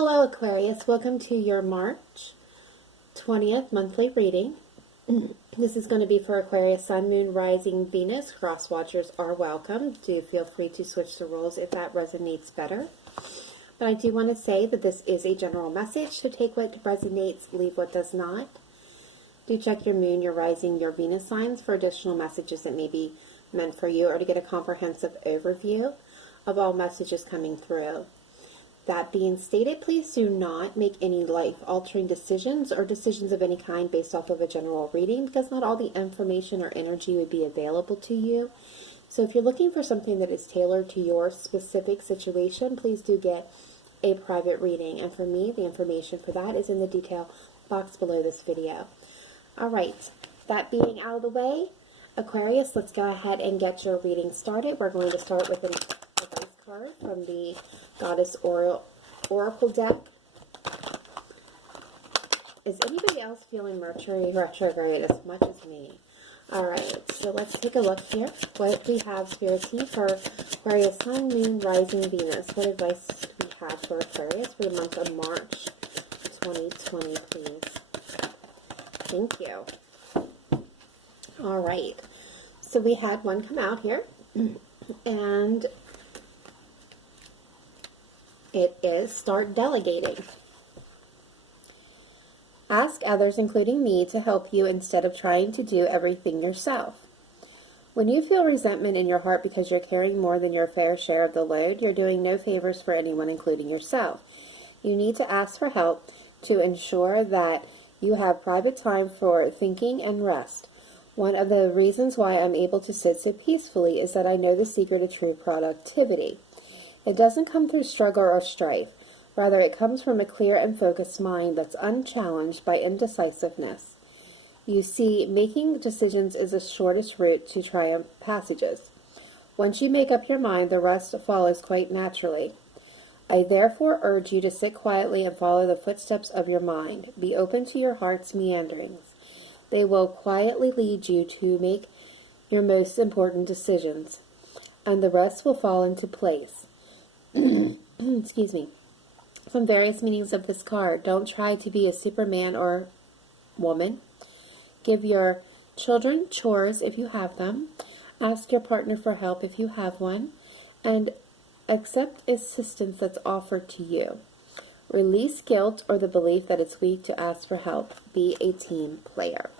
Hello Aquarius, welcome to your March 20th monthly reading. This is going to be for Aquarius, Sun, Moon, Rising, Venus. Cross watchers are welcome. Do feel free to switch the roles if that resonates better. But I do want to say that this is a general message, so take what resonates, leave what does not. Do check your Moon, your Rising, your Venus signs for additional messages that may be meant for you, or to get a comprehensive overview of all messages coming through. That being stated, please do not make any life-altering decisions or decisions of any kind based off of a general reading, because not all the information or energy would be available to you. So if you're looking for something that is tailored to your specific situation, please do get a private reading. And for me, the information for that is in the detail box below this video. All right, that being out of the way, Aquarius, let's go ahead and get your reading started. We're going to start with an advice card from the Goddess Oracle deck. Is anybody else feeling Mercury retrograde as much as me? Alright, so let's take a look here. What we have, Spirit team, for Aquarius, Sun, Moon, Rising, Venus. What advice do we have for Aquarius for the month of March 2020, please? Thank you. Alright, so we had one come out here, and it is start delegating. Ask others, including me, to help you instead of trying to do everything yourself. When you feel resentment in your heart because you're carrying more than your fair share of the load, you're doing no favors for anyone, including yourself. You need to ask for help to ensure that you have private time for thinking and rest. One of the reasons why I'm able to sit so peacefully is that I know the secret of true productivity. It doesn't come through struggle or strife. Rather, it comes from a clear and focused mind that's unchallenged by indecisiveness. You see, making decisions is the shortest route to triumph passages. Once you make up your mind, the rest follows quite naturally. I therefore urge you to sit quietly and follow the footsteps of your mind. Be open to your heart's meanderings. They will quietly lead you to make your most important decisions, and the rest will fall into place. Excuse me. Some various meanings of this card. Don't try to be a Superman or woman. Give your children chores if you have them. Ask your partner for help if you have one. And accept assistance that's offered to you. Release guilt or the belief that it's weak to ask for help. Be a team player.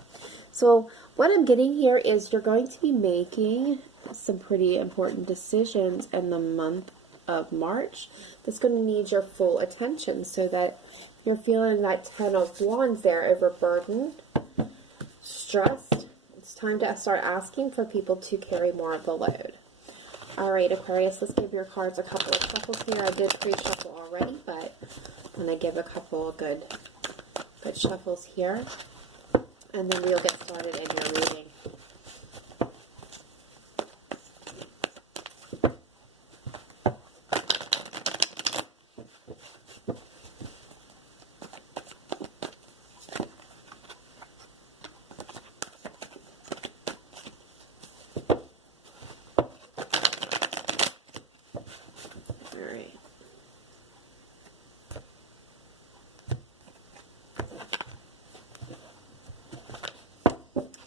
So what I'm getting here is you're going to be making some pretty important decisions in the month of March that's going to need your full attention, so that you're feeling that 10 of Wands there, overburdened, stressed. It's time to start asking for people to carry more of the load. All right, Aquarius, let's give your cards a couple of shuffles here. I did pre-shuffle already, but I'm going to give a couple of good shuffles here, and then we'll get started in your reading.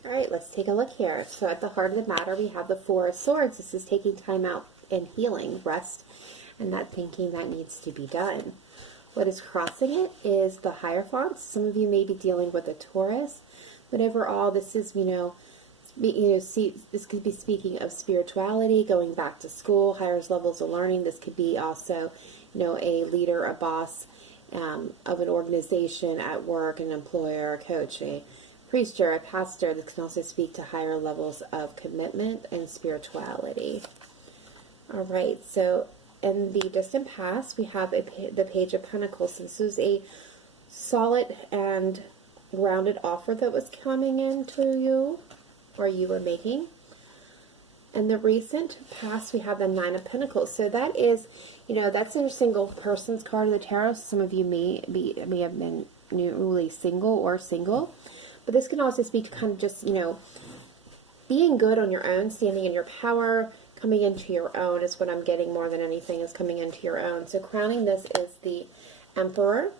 Alright, let's take a look here. So at the heart of the matter, we have the Four of Swords. This is taking time out and healing, rest, and not thinking that needs to be done. What is crossing it is the Hierophant. Some of you may be dealing with a Taurus, but overall, this is, this could be speaking of spirituality, going back to school, higher levels of learning. This could be also, a leader, a boss of an organization at work, an employer, a coach, a priest or a pastor. This can also speak to higher levels of commitment and spirituality. All right, so in the distant past, we have the Page of Pentacles. This is a solid and grounded offer that was coming into you, or you were making. In the recent past, we have the Nine of Pentacles. So that is, that's a single person's card of the tarot. Some of you may have been newly single or single. But this can also speak to kind of just, being good on your own, standing in your power, coming into your own is what I'm getting more than anything, is coming into your own. So crowning this is the Emperor.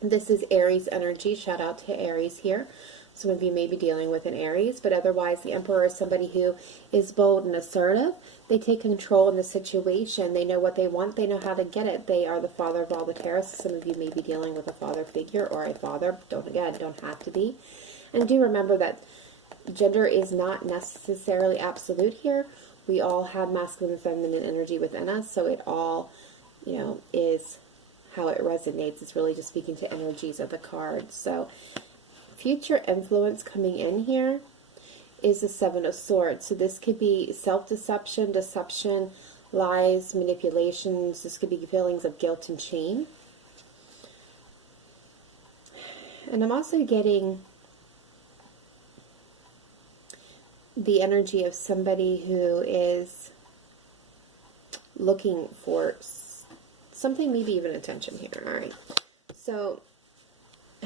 This is Aries energy. Shout out to Aries here. Some of you may be dealing with an Aries, but otherwise the Emperor is somebody who is bold and assertive. They take control in the situation. They know what they want. They know how to get it. They are the father of all the Taurus. Some of you may be dealing with a father figure or a father. Don't have to be. And do remember that gender is not necessarily absolute here. We all have masculine and feminine energy within us, so it all, is how it resonates. It's really just speaking to energies of the cards. So future influence coming in here is the Seven of Swords. So this could be self-deception, deception, lies, manipulations. This could be feelings of guilt and shame. And I'm also getting the energy of somebody who is looking for something, maybe even attention here. All right. So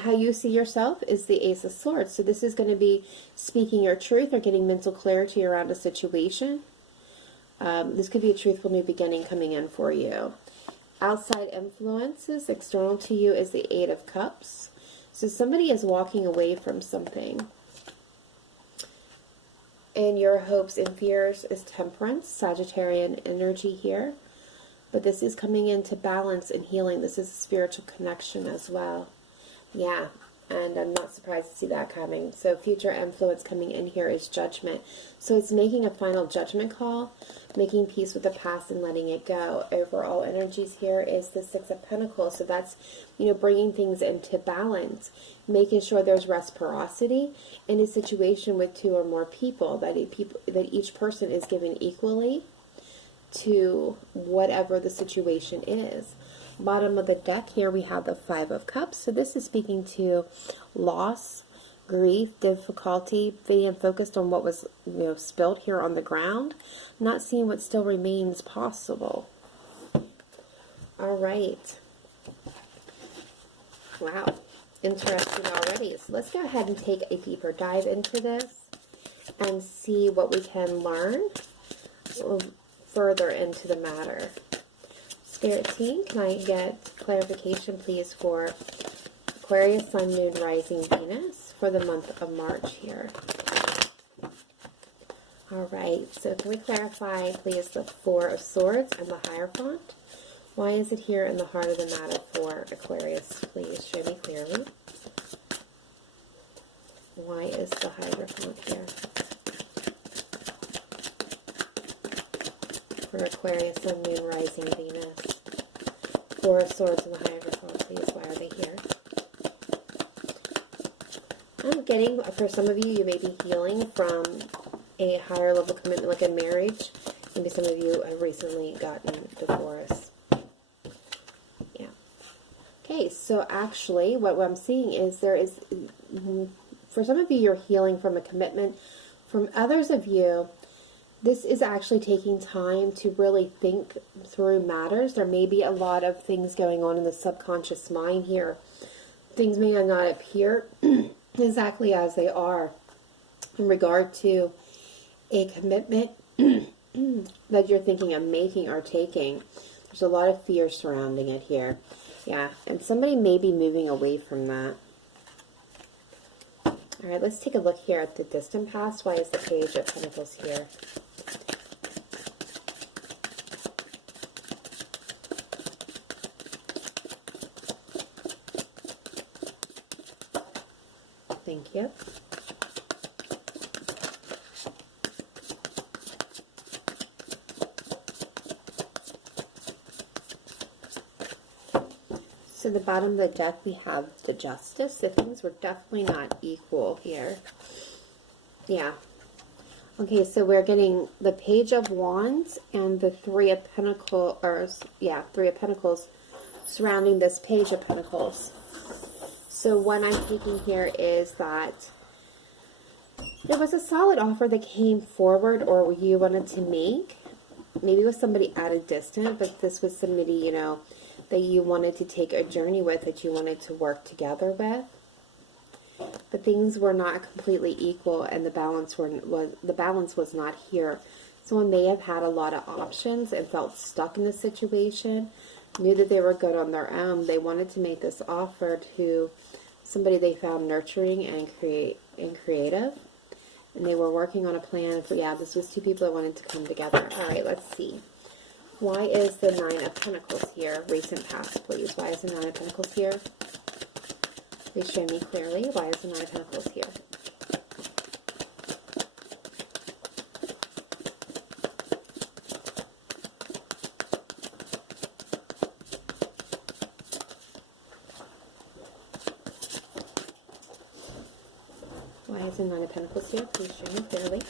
how you see yourself is the Ace of Swords. So this is going to be speaking your truth or getting mental clarity around a situation. This could be a truthful new beginning coming in for you. Outside influences, external to you, is the Eight of Cups. So somebody is walking away from something. And your hopes and fears is Temperance, Sagittarian energy here. But this is coming into balance and healing. This is a spiritual connection as well. Yeah, and I'm not surprised to see that coming. So future influence coming in here is Judgment. So it's making a final judgment call, making peace with the past and letting it go. Overall energies here is the Six of Pentacles. So that's, bringing things into balance, making sure there's reciprocity in a situation with two or more people, that each person is given equally to whatever the situation is. Bottom of the deck here we have the Five of Cups. So this is speaking to loss, grief, difficulty, being focused on what was spilled here on the ground, not seeing what still remains possible. All right. Wow, interesting already. So let's go ahead and take a deeper dive into this and see what we can learn further into the matter. Spirit team, can I get clarification, please, for Aquarius, Sun, Moon, Rising, Venus for the month of March here? All right, so can we clarify, please, the Four of Swords and the Hierophant? Why is it here in the heart of the matter for Aquarius? Please show me clearly. Why is the Hierophant here for Aquarius, Sun, Moon, Rising, Venus? Four of Swords and the Hierophant, please. Why are they here? I'm getting, for some of you, you may be healing from a higher level commitment, like a marriage. Maybe some of you have recently gotten divorced. Yeah. Okay, so actually, what I'm seeing is for some of you, you're healing from a commitment. From others of you, this is actually taking time to really think through matters. There may be a lot of things going on in the subconscious mind here. Things may not appear exactly as they are in regard to a commitment that you're thinking of making or taking. There's a lot of fear surrounding it here. Yeah, and somebody may be moving away from that. All right, let's take a look here at the distant past. Why is the Page of Pentacles here? Thank you. So the bottom of the deck, we have the Justice. So things were definitely not equal here. Yeah. Okay, so we're getting the Page of Wands and the Three of Pentacles, Three of Pentacles surrounding this Page of Pentacles. So what I'm taking here is that there was a solid offer that came forward or you wanted to make. Maybe with somebody at a distance, but this was somebody, that you wanted to take a journey with, that you wanted to work together with. But things were not completely equal, and the balance was not here. Someone may have had a lot of options and felt stuck in the situation. knew that they were good on their own. They wanted to make this offer to somebody they found nurturing and creative. And they were working on a plan for, yeah, this was two people that wanted to come together. All right, let's see. Why is the Nine of Pentacles here? Recent past, please. Why is the Nine of Pentacles here? Please show me clearly. Why is the Nine of Pentacles here? Why is the Nine of Pentacles here? Please show me clearly.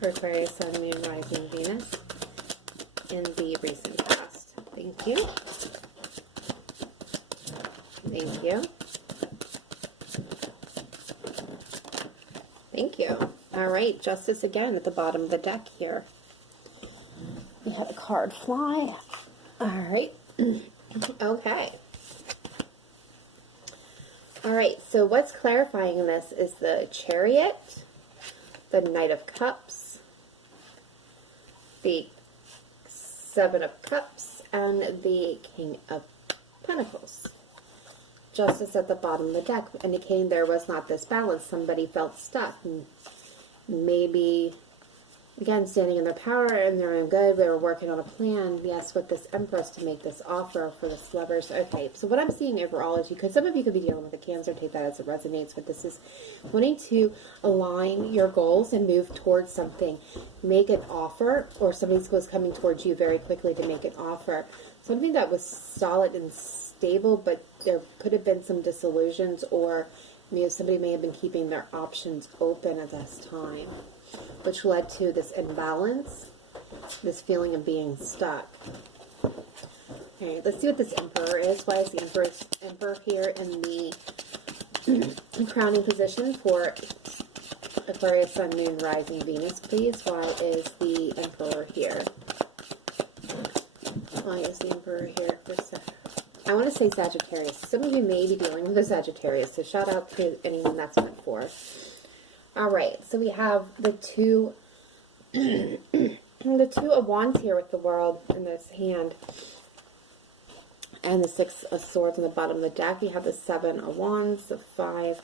For Aquarius, Sun, Moon, Rising, Venus in the recent past. Thank you. Thank you. Thank you. All right, Justice again at the bottom of the deck here. We had a card fly. All right. Okay. All right, so what's clarifying in this is the Chariot, the Knight of Cups, the Seven of Cups, and the King of Pentacles. Justice at the bottom of the deck, indicating there was not this balance. Somebody felt stuck. And maybe, again, standing in their power and their own good, they were working on a plan, yes, with this Empress to make this offer for this Lovers. Okay, so what I'm seeing overall is some of you could be dealing with a Cancer, take that as it resonates, but this is wanting to align your goals and move towards something. Make an offer, or somebody was coming towards you very quickly to make an offer. Something that was solid and stable, but there could have been some disillusions, or somebody may have been keeping their options open at this time, which led to this imbalance, this feeling of being stuck. Okay, let's see what this Emperor is. Why is the Emperor here in the crowning position for Aquarius, Sun, Moon, Rising, Venus, please? Why is the Emperor here? Why is the Emperor here for I want to say Sagittarius. Some of you may be dealing with a Sagittarius, so shout out to anyone that's meant for. All right, so we have the two, the Two of Wands here with the World in this hand, and the Six of Swords on the bottom of the deck. We have the Seven of Wands, the Five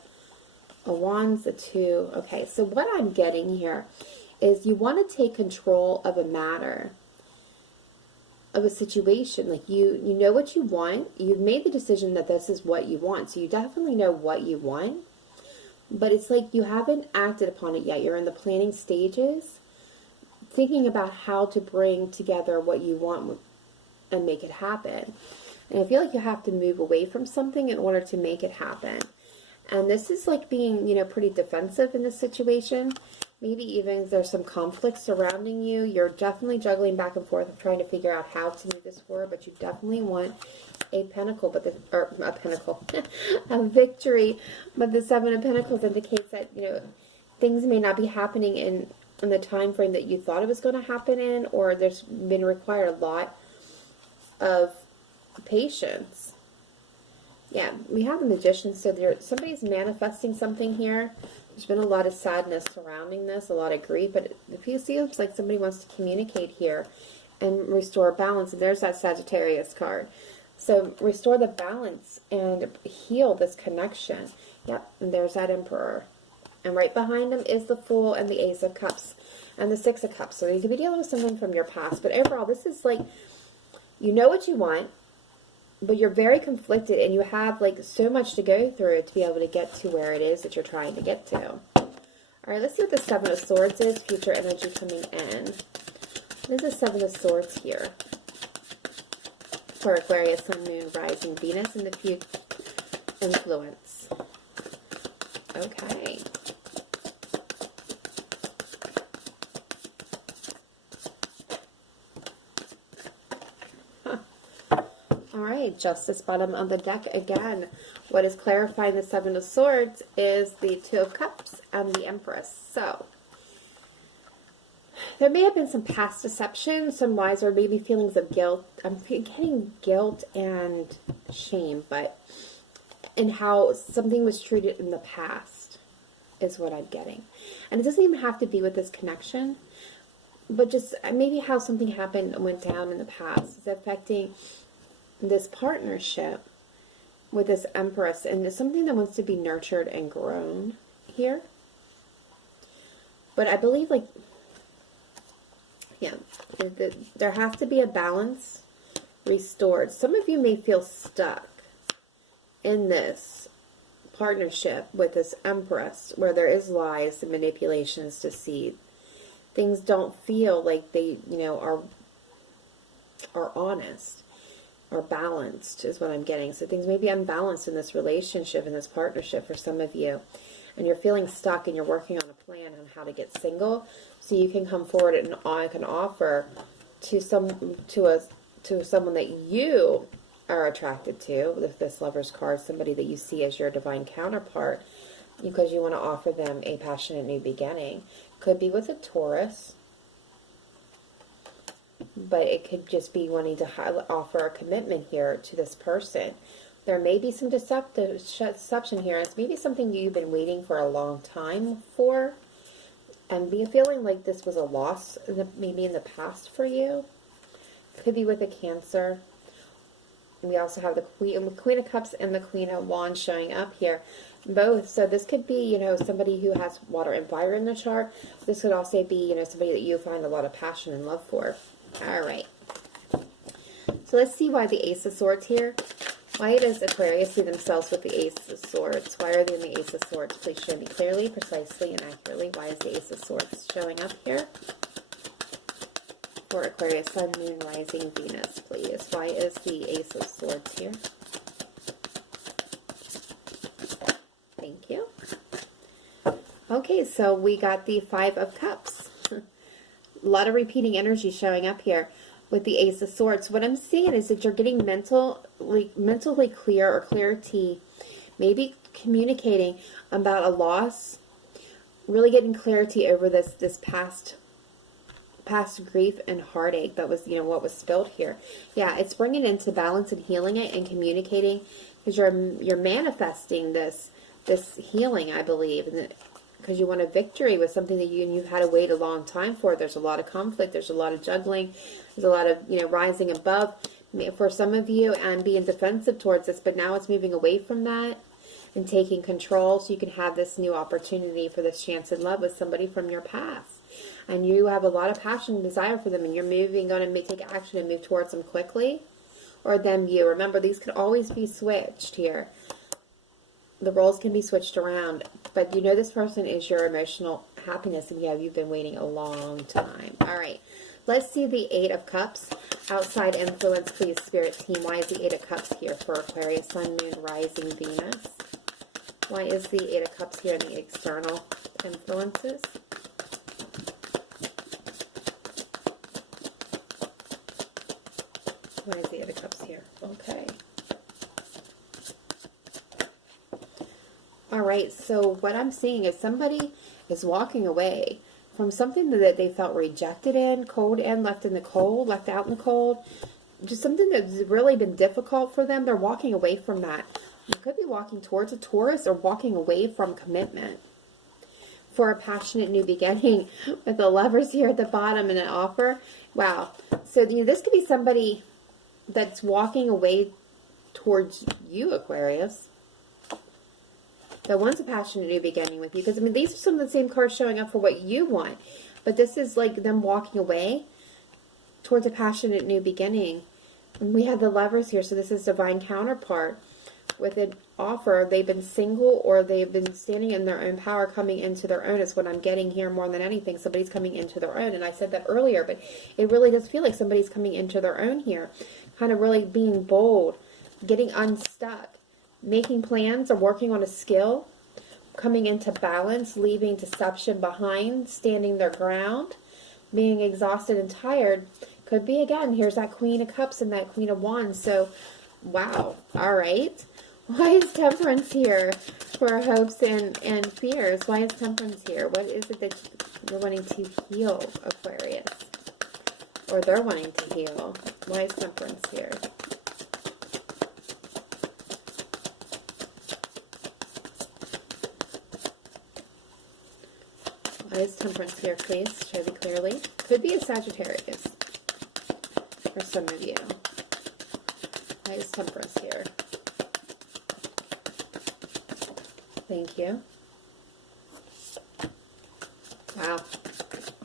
of Wands, the Two. Okay, so what I'm getting here is you want to take control of a matter, of a situation. Like you know what you want. You've made the decision that this is what you want, so you definitely know what you want. But it's like you haven't acted upon it yet. You're in the planning stages, thinking about how to bring together what you want and make it happen. And I feel like you have to move away from something in order to make it happen. And this is like being, pretty defensive in this situation. Maybe even there's some conflict surrounding you. You're definitely juggling back and forth of trying to figure out how to move this forward, but you definitely want a pentacle, a victory. But the Seven of Pentacles indicates that, things may not be happening in the time frame that you thought it was going to happen in, or there's been required a lot of patience. Yeah, we have the Magician, so somebody's manifesting something here. There's been a lot of sadness surrounding this, a lot of grief, but it feels like somebody wants to communicate here and restore balance. And there's that Sagittarius card. So restore the balance and heal this connection. Yep, and there's that Emperor. And right behind him is the Fool and the Ace of Cups and the Six of Cups. So you could be dealing with something from your past. But overall, this is like, you know what you want, but you're very conflicted, and you have like so much to go through to be able to get to where it is that you're trying to get to. All right, let's see what the Seven of Swords is. Future energy coming in. What is the Seven of Swords here for Aquarius, Sun, Moon, Rising, Venus, and the future influence? Okay. Alright, Justice, bottom of the deck again. What is clarifying the Seven of Swords is the Two of Cups and the Empress. So, there may have been some past deception, some lies, or maybe feelings of guilt. I'm getting guilt and shame, but in how something was treated in the past. is what I'm getting. And it doesn't even have to be with this connection, but just maybe how something happened and went down in the past is affecting this partnership with this Empress, and it's something that wants to be nurtured and grown here. But I believe, like, yeah, there has to be a balance restored. Some of you may feel stuck in this partnership with this Empress, where there is lies and manipulations, deceit. Things don't feel like they, you know, are honest or balanced, is what I'm getting. So things may be unbalanced in this relationship, in this partnership for some of you. And you're feeling stuck, and you're working on a plan on how to get single, so you can come forward and I can offer to someone that you are attracted to, with this Lover's card, somebody that you see as your divine counterpart, because you want to offer them a passionate new beginning. Could be with a Taurus, but it could just be wanting to offer a commitment here to this person. There may be some deception here. It's maybe something you've been waiting for a long time for, and be feeling like this was a loss maybe in the past for you. Could be with a Cancer. We also have the Queen of Cups and the Queen of Wands showing up here, both. So this could be, you know, somebody who has water and fire in the chart. This could also be, you know, somebody that you find a lot of passion and love for. All right. So let's see why the Ace of Swords here. Why does Aquarius see themselves with the Ace of Swords? Why are they in the Ace of Swords? Please show me clearly, precisely, and accurately. Why is the Ace of Swords showing up here? For Aquarius, Sun, Moon, Rising, Venus, please. Why is the Ace of Swords here? Thank you. Okay, so we got the Five of Cups. A lot of repeating energy showing up here with the Ace of Swords. What I'm seeing is that you're getting mentally clear, or clarity, maybe communicating about a loss, really getting clarity over this past grief and heartache that was, you know, what was spilled here. Yeah, it's bringing into balance and healing it and communicating, because you're manifesting this healing, I believe, and because you want a victory with something that you've had to wait a long time for. There's a lot of conflict. There's a lot of juggling. There's a lot of, you know, rising above for some of you and being defensive towards this. But now it's moving away from that and taking control, so you can have this new opportunity for this chance in love with somebody from your past. And you have a lot of passion and desire for them, and you're going to take action and move towards them quickly, or them you. Remember, these could always be switched here. The roles can be switched around, but you know this person is your emotional happiness, and yeah, you've been waiting a long time. All right, let's see the Eight of Cups. Outside influence, please, Spirit team. Why is the Eight of Cups here for Aquarius, Sun, Moon, Rising, Venus? Why is the Eight of Cups here in the external influences? Why is the Eight of Cups here? Okay. All right, so what I'm seeing is somebody is walking away from something that they felt rejected in, cold in, left in the cold, left out in the cold. Just something that's really been difficult for them. They're walking away from that. You could be walking towards a Taurus or walking away from commitment for a passionate new beginning with the Lovers here at the bottom and an offer. Wow. So, you know, this could be somebody that's walking away towards you, Aquarius, that wants a passionate new beginning with you. Because, I mean, these are some of the same cards showing up for what you want. But this is like them walking away towards a passionate new beginning. And we have the Lovers here, so this is divine counterpart with an offer. They've been single, or they've been standing in their own power, coming into their own is what I'm getting here more than anything. Somebody's coming into their own. And I said that earlier, but it really does feel like somebody's coming into their own here. Kind of really being bold, getting unstuck, making plans or working on a skill, coming into balance, leaving deception behind, standing their ground, being exhausted and tired. Could be, again, here's that Queen of Cups and that Queen of Wands. So, wow. All right. Why is Temperance here for hopes and fears? Why is Temperance here? What is it that you're wanting to heal, Aquarius? Or they're wanting to heal? Why is Temperance here? Why is Temperance here, please? Show me clearly. Could be a Sagittarius for some of you. Why is Temperance here? Thank you. Wow.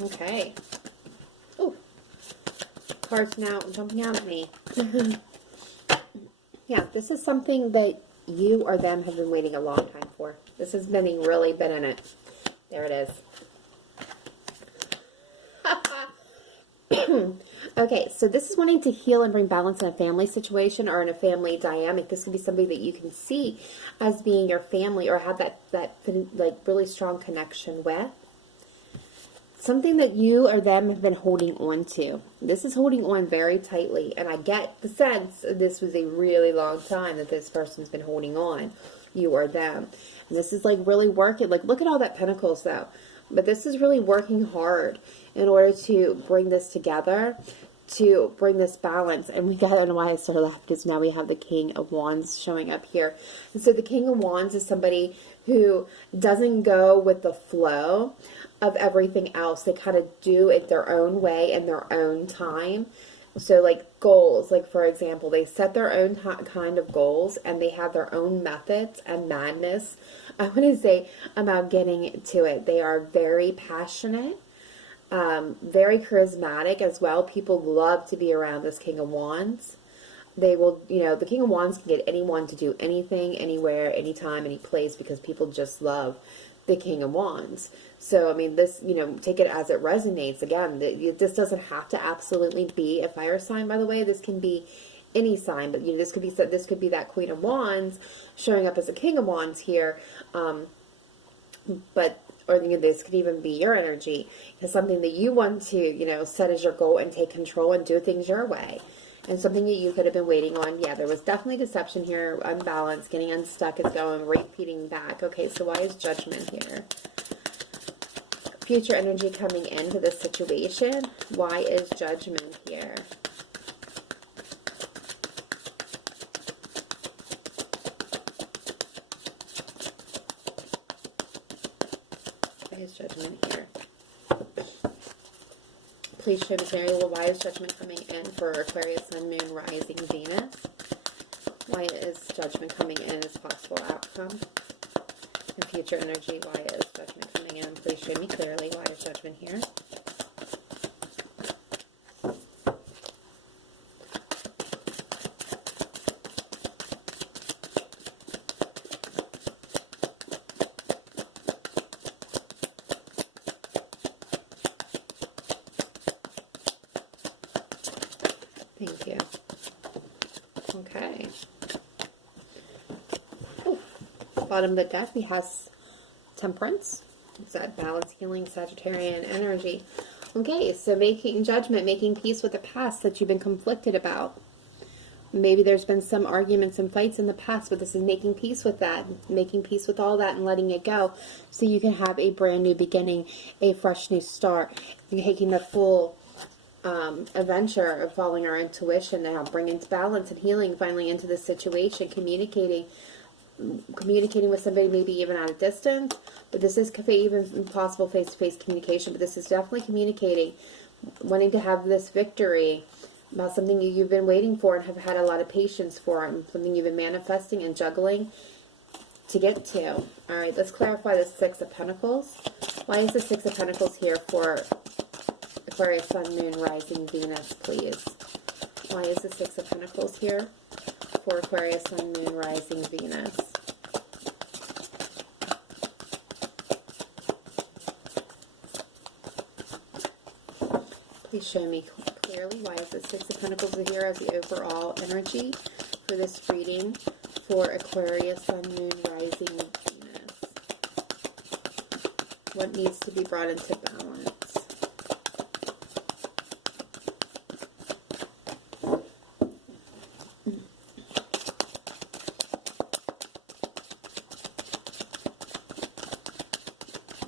Okay. Oh, cards now jumping out at me. Yeah, this is something that you or them have been waiting a long time for. This has been really been in it. There it is. Okay, so this is wanting to heal and bring balance in a family situation or in a family dynamic. This could be somebody that you can see as being your family or have that like really strong connection with. Something that you or them have been holding on to. This is holding on very tightly, and I get the sense this was a really long time that this person's been holding on, you or them. And this is like really working. Like, look at all that Pentacles though. But this is really working hard in order to bring this together, to bring this balance. And we got, and why I sort of laughed is now we have the King of Wands showing up here. And so the King of Wands is somebody who doesn't go with the flow of everything else. They kind of do it their own way in their own time. So like goals, like for example, they set their own kind of goals and they have their own methods and madness, I want to say, about getting to it. They are very passionate, very charismatic as well. People love to be around this King of Wands. They will, you know, the King of Wands can get anyone to do anything, anywhere, anytime, any place, because people just love the King of Wands. So, I mean, this, you know, take it as it resonates. Again, this doesn't have to absolutely be a fire sign, by the way. This can be any sign, but, you know, this could be that Queen of Wands showing up as a King of Wands here. But, or, you know, this could even be your energy. It's something that you want to, you know, set as your goal and take control and do things your way. And something that you could have been waiting on. Yeah, there was definitely deception here, unbalance, getting unstuck, is going, repeating back. Okay, so why is Judgment here? Future energy coming into this situation. Why is Judgment here? Why is Judgment here? Please show me clearly. Well, why is Judgment coming in for Aquarius, Sun, Moon, Rising, Venus? Why is Judgment coming in as possible outcome? And future energy, why is Judgment coming in? Please show me clearly. Why is Judgment here? Thank you. Okay. Ooh. Bottom of the deck, we have Temperance. It's that balance, healing, Sagittarian energy. Okay, so making judgment, making peace with the past that you've been conflicted about. Maybe there's been some arguments and fights in the past, but this is making peace with that, making peace with all that and letting it go so you can have a brand new beginning, a fresh new start. You're taking the full adventure of following our intuition now, bringing balance and healing finally into this situation, communicating with somebody maybe even at a distance, but this is even possible face-to-face communication, but this is definitely communicating, wanting to have this victory about something you've been waiting for and have had a lot of patience for, and something you've been manifesting and juggling to get to. All right, let's clarify the Six of Pentacles. Why is the Six of Pentacles here for Aquarius, Sun, Moon, Rising, Venus, please? Why is the Six of Pentacles here for Aquarius, Sun, Moon, Rising, Venus? Please show me clearly. Why is the Six of Pentacles here as the overall energy for this reading for Aquarius, Sun, Moon, Rising, Venus? What needs to be brought into balance?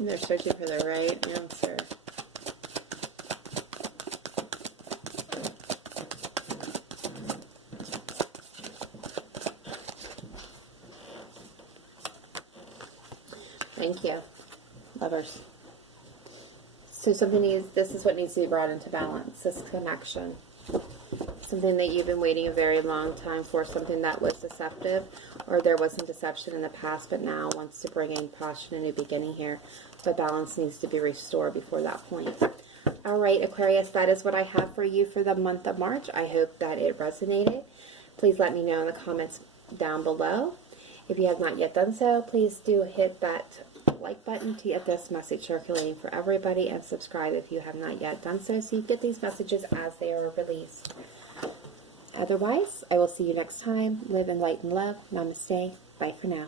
They're searching for the right answer. Thank you, lovers. So this is what needs to be brought into balance, this connection. Something that you've been waiting a very long time for, something that was deceptive, or there was some deception in the past, but now wants to bring in passion, a new beginning here. But balance needs to be restored before that point. All right, Aquarius, that is what I have for you for the month of March. I hope that it resonated. Please let me know in the comments down below. If you have not yet done so, please do hit that like button to get this message circulating for everybody, and subscribe if you have not yet done so, so you get these messages as they are released. Otherwise, I will see you next time. Live in light and love. Namaste. Bye for now.